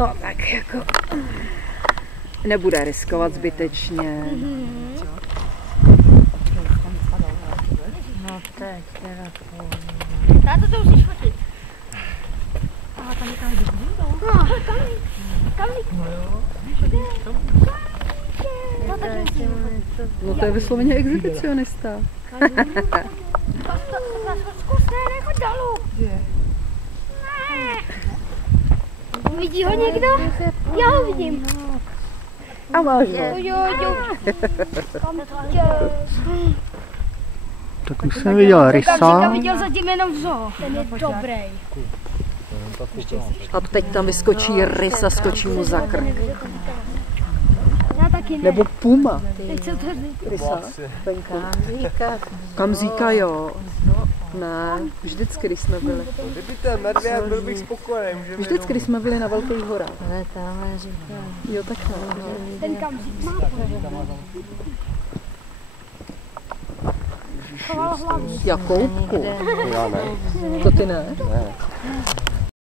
No tak jako nebude riskovat zbytečně. No teď teda Táto to musíš fotit. Aha, tam je tam vidí, no. Kamlík. No jo. No to je vysloveně exhibicionista. Zkus, nechoď dolů. Vidí ho někdo? Já ho vidím. A máš ho. Tak už jsem viděl rysa. Viděl zatím jenom v zoo. Ten je dobrý. A teď tam vyskočí rys a skočí mu za krk. Já taky ne. Nebo puma. Teď co tady? Rysa. Kamzíka, jo. Ne, vždycky, když jsme byli. Kdyby ten medvěd, byl bych spokojený. Vždycky, když jsme byli na Velkých horách. ale tamhle říkám. Jo, takhle. Ten kamzík má. Chovala hlavu. Jakou? Já ne. To ty ne? Ne.